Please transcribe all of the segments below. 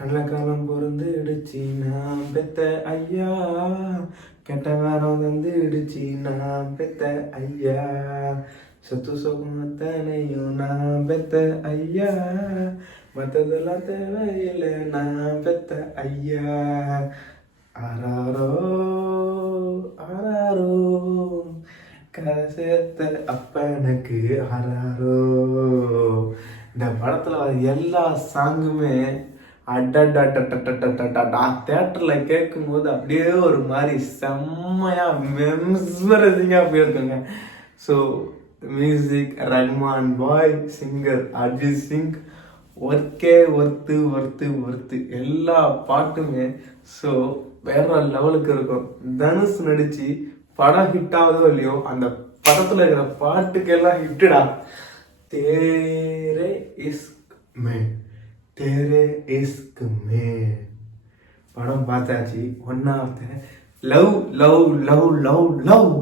நல்ல காலம் பொருந்து இடிச்சு நான் பெத்த ஐயா, கெட்ட நேரம் வந்து இடிச்சு நான் பெத்த ஐயா, சொத்து சொகம் அத்தனையும் நான் பெத்த ஐயா, மற்றதெல்லாம் தேவையில்லை நான் பெத்த ஐயா. ஆராரோ ஆராரோ கரை சேர்த்த அப்பனுக்கு ஆராரோ. இந்த படத்துல வர எல்லா சாங்குமே தேட்டரில் கேட்கும்போது அப்படியே ஒரு மாதிரி செம்மையாக மெம்ஸ்மரைசிங்காக போயிருக்குங்க. ஸோ மியூசிக் ரஹ்மான் பாய், சிங்கர் அஜித் சிங், ஒர்த்து எல்லா பாட்டுமே ஸோ வேற லெவலுக்கு இருக்கும். தனுஷ் நடிச்சு படம் ஹிட் ஆகுதோ இல்லையோ, அந்த படத்தில் இருக்கிற பாட்டுக்கெல்லாம் ஹிட்டுடா. தேரே இஸ்க் மே தேரே இஸ்க் மே படம் பார்த்தாச்சு. ஒன்னாவது love love love love love.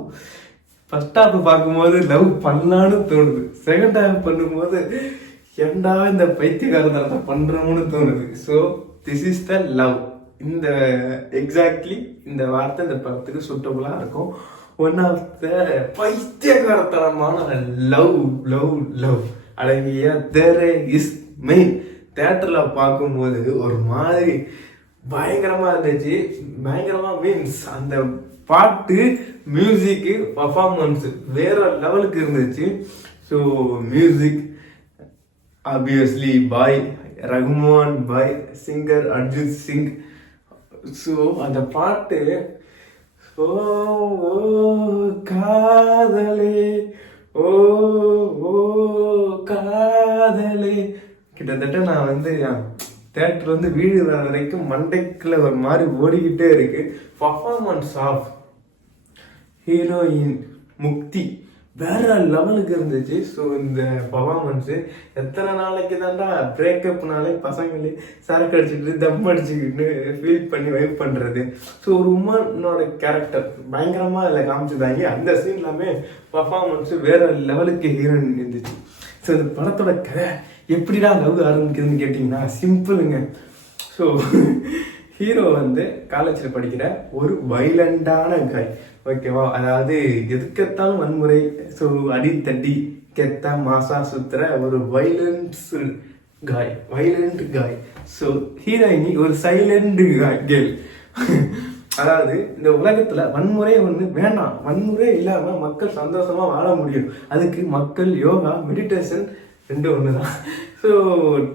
First half பார்க்கும்போது லவ் பண்ணலான்னு தோணுது. செகண்ட் ஹாஃப் பண்ணும்போது ஏண்டா இந்த பைத்தியகாரத்தை பண்றோம்னு தோணுது. So this is the love. இந்த எக்ஸாக்ட்லி இந்த வார்த்தை இந்த படத்துக்கு சூட்டபுளா இருக்கும். ஒன் ஆஃப் த பைத்தியகாரத்தனமான லவ் லவ் லவ் அழகிய தேரே இஸ் மெயின். தேட்டரில் பார்க்கும்போது ஒரு மாதிரி பயங்கரமாக இருந்துச்சு. பயங்கரமாக மீன்ஸ் அந்த பாட்டு, மியூசிக்கு, பர்ஃபார்மன்ஸு வேற லெவலுக்கு இருந்துச்சு. ஸோ மியூசிக் ஆப்வியஸ்லி பாய் ரஹ்மான் பாய், சிங்கர் அஜித் சிங். ஸோ அந்த பாட்டு ஓ ஓ காதலே ஓ ஓ காதலே, கிட்டத்தட்ட நான் வந்து தேட்டர் வந்து வீடு வர வரைக்கும் மண்டைக்குள்ள ஒரு மாதிரி ஓடிக்கிட்டே இருக்கு. பர்ஃபார்மன்ஸ் ஆஃப் ஹீரோயின் முக்தி வேற லெவலுக்கு இருந்துச்சு. ஸோ இந்த பர்ஃபார்மன்ஸு எத்தனை நாளைக்கு தான்டா பிரேக்கப்னாலே பசங்களே சரக்கு அடிச்சுக்கிட்டு தம் அடிச்சுக்கிட்டு ஃபீல் பண்ணி வைப் பண்ணுறது. ஸோ ஒரு உமனோட கேரக்டர் பயங்கரமாக அதில் காமிச்சிருந்தாங்க. அந்த சீன் எல்லாமே பர்ஃபார்மன்ஸு வேற லெவலுக்கு ஹீரோயின் இருந்துச்சு. ஸோ இந்த படத்தோட கதை எப்படிடா லவ் ஆரம்பிக்குதுன்னு கேட்டிங்கன்னா சிம்பிளுங்க. ஸோ ஹீரோ வந்து காலேஜில் படிக்கிற ஒரு வைலண்டான காய், ஓகேவா? அதாவது எதுக்கெத்தாலும் வன்முறை, ஸோ அடித்தட்டி கெத்தா மாசா சுத்துற ஒரு வைலண்ட் காய். ஸோ ஹீரோயினி ஒரு சைலண்ட் கேர்ள். அதாவது இந்த உலகத்துல வன்முறை ஒன்று வேண்டாம், வன்முறை இல்லாம மக்கள் சந்தோஷமா வாழ முடியும். அதுக்கு மக்கள் யோகா, மெடிடேஷன் ரெண்டு ஒன்று தான். ஸோ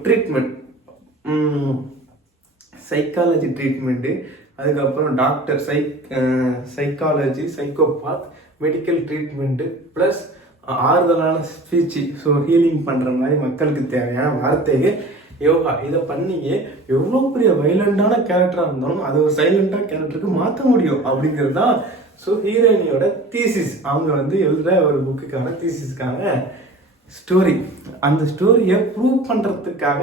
ட்ரீட்மெண்ட், சைக்காலஜி ட்ரீட்மெண்ட்டு, அதுக்கப்புறம் doctor, psychology, psychopath, medical treatment, plus ஆறுதலான ஸ்பீச்சு. ஸோ ஹீலிங் பண்ணுற மாதிரி மக்களுக்கு தேவையான வார்த்தைகள், யோகா. இதை பண்ணியே எவ்வளோ பெரிய வைலண்டான கேரக்டராக இருந்தாலும் அது ஒரு சைலண்டான கேரக்டருக்கு மாற்ற முடியும் அப்படிங்கிறது தான். ஸோ ஹீரோயினியோட தீசிஸ், அவங்க வந்து எழுதுகிற ஒரு புக்குக்கான தீசிஸ்க்கான ஸ்டோரி. அந்த ஸ்டோரியை ப்ரூவ் பண்ணுறதுக்காக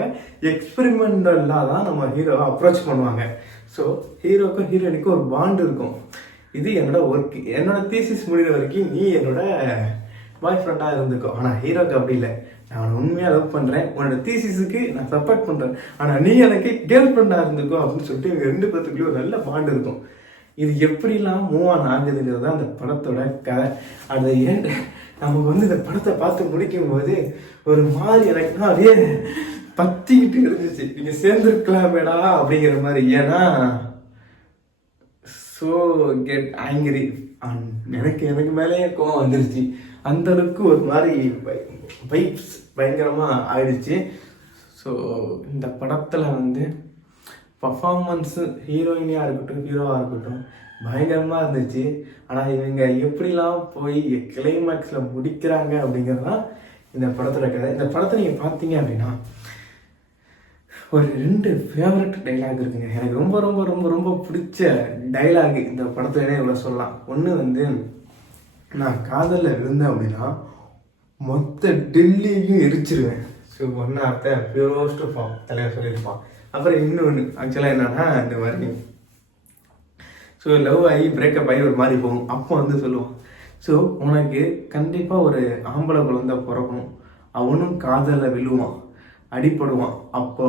எக்ஸ்பெரிமெண்டலாக தான் நம்ம ஹீரோவை அப்ரோச் பண்ணுவாங்க. ஸோ ஹீரோக்கும் ஹீரோயினுக்கும் ஒரு பாண்டு இருக்கும். இது என்னோட ஒர்க், என்னோட தீசிஸ் முடிகிற வரைக்கும் நீ என்னோட பாய் ஃப்ரெண்டாக இருந்துக்கோ. ஆனால் ஹீரோக்கு அப்படி இல்லை, நான் உண்மையாக லவ் பண்ணுறேன், உன்னோட தீசிஸுக்கு நான் சப்போர்ட் பண்ணுறேன், ஆனால் நீ எனக்கு கேர்ள் ஃப்ரெண்டாக இருந்துக்கோ அப்படின்னு சொல்லிட்டு இவங்க ரெண்டு பேத்துக்குள்ளேயும் ஒரு நல்ல பாண்டு இருக்கும். இது எப்படிலாம் மூவ் ஆன் ஆகுதுங்கிறது தான் அந்த படத்தோட கதை. அது ஏன் நமக்கு வந்து இந்த படத்தை பார்த்து முடிக்கும் போது ஒரு மாதிரி எனக்கு அப்படியே பத்திக்கிட்டு இருந்துச்சு, நீங்க சேர்ந்துருக்கலாமேடா அப்படிங்கிற மாதிரி. ஏன்னா ஸோ கெட் ஆங்கிரி, எனக்கு மேலேயே கோவம் வந்துருச்சு. அந்த அளவுக்கு ஒரு மாதிரி வைப்ஸ் பயங்கரமாக ஆயிடுச்சு. ஸோ இந்த படத்தில் வந்து பர்ஃபார்மன்ஸு ஹீரோயினியாக இருக்கட்டும், ஹீரோவாக இருக்கட்டும் பயங்கரமாக இருந்துச்சு. ஆனால் இவங்க எப்படிலாம் போய் கிளைமேக்ஸில் முடிக்கிறாங்க அப்படிங்கிறது தான் இந்த படத்தோட கதை. இந்த படத்தை நீங்கள் பார்த்தீங்க அப்படின்னா ஒரு ரெண்டு ஃபேவரட் டைலாக் இருக்குங்க. எனக்கு ரொம்ப ரொம்ப ரொம்ப ரொம்ப பிடிச்ச டைலாக் இந்த படத்துலனே இவ்வளோ சொல்லலாம். ஒன்று வந்து, நான் காதலில் இருந்தேன் அப்படின்னா மொத்த டெல்லியையும் எரிச்சிருவேன். ஸோ ஒன்று அர்த்த பியூரோஸ்ட் ஃபார்ம் தலைவர் சொல்லியிருப்பான். அப்புறம் இன்னொன்று ஆக்சுவலாக என்னன்னா, இந்த மாதிரி ஸோ லவ் ஆகி பிரேக்கப் ஆகி ஒரு மாதிரி போகும். அப்போ வந்து சொல்லுவான், ஸோ உனக்கு கண்டிப்பாக ஒரு ஆம்பளை குழந்தை பிறக்கணும், அவனும் காதலில் விழுவான், அடிப்படுவான், அப்போ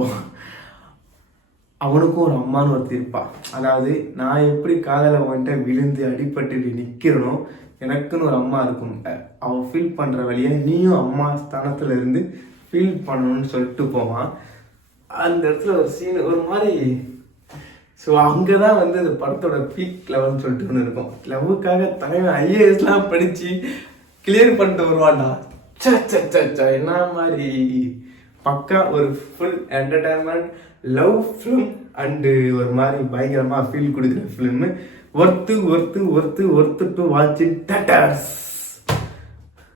அவனுக்கும் ஒரு அம்மான்னு ஒருத்தர் இருப்பா. அதாவது நான் எப்படி காதலை வந்துட்டு விழுந்து அடிபட்டு நிற்கிறனோ எனக்குன்னு ஒரு அம்மா இருக்கும். அவன் ஃபீல் பண்ணுற வழியை நீயும் அம்மா ஸ்தானத்துல இருந்து ஃபீல் பண்ணணும்னு சொல்லிட்டு போவான். அந்த இடத்துல ஒரு சீன் ஒரு மாதிரி. ஸோ அங்கே தான் வந்து அந்த படத்தோட பீக் லெவல்னு சொல்லிட்டு ஒன்று இருக்கும். லவ்வுக்காக தலைவன் ஐஏஎஸ்லாம் படித்து கிளியர் பண்ணிட்டு வருவான்டா. சச்சா என்ன மாதிரி பக்கா ஒரு full entertainment love film and ஒரு மாதிரி பயங்கரமாக ஃபீல் கொடுக்குற film. Worth to watch it.